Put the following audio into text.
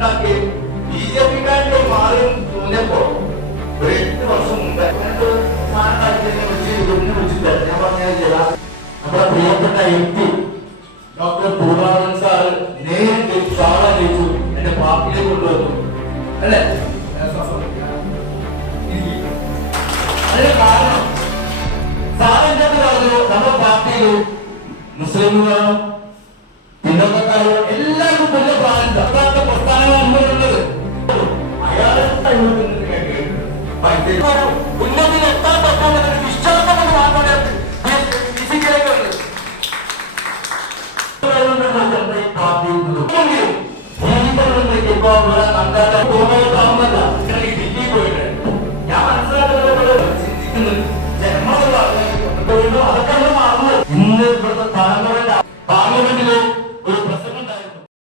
ഉണ്ടാക്കി BJP-ക്കാരുടെ മാറും തോന്നിയപ്പോ ഒരു 8 വർഷം മുമ്പ് ഞാൻ പറഞ്ഞ നമ്മുടെ പ്രിയപ്പെട്ട MP ഡോക്ടർ പൂർണ്ണാനന്ദൻ സാർ നേരിട്ട് സാറിച്ചു എന്റെ പാർട്ടിയിലേക്ക് കൊണ്ടുവന്നു അല്ലേ? അതിന് കാരണം സാറിന്റെ പറഞ്ഞു നമ്മുടെ പാർട്ടിയിൽ മുസ്ലിമുകളും പിന്നോക്കക്കാരും എല്ലാവർക്കും തുല്യ പ്രായം സർക്കാരിന്റെ പ്രസ്ഥാനങ്ങൾ മുന്നിലുള്ളത് അയാളെ ഉന്നതിയിൽ എത്താൻ പറ്റാത്ത വിശ്വാസം കൊണ്ട് മാത്രമേ ഫിസിക്കലേക്കുള്ളത്. പാർട്ടി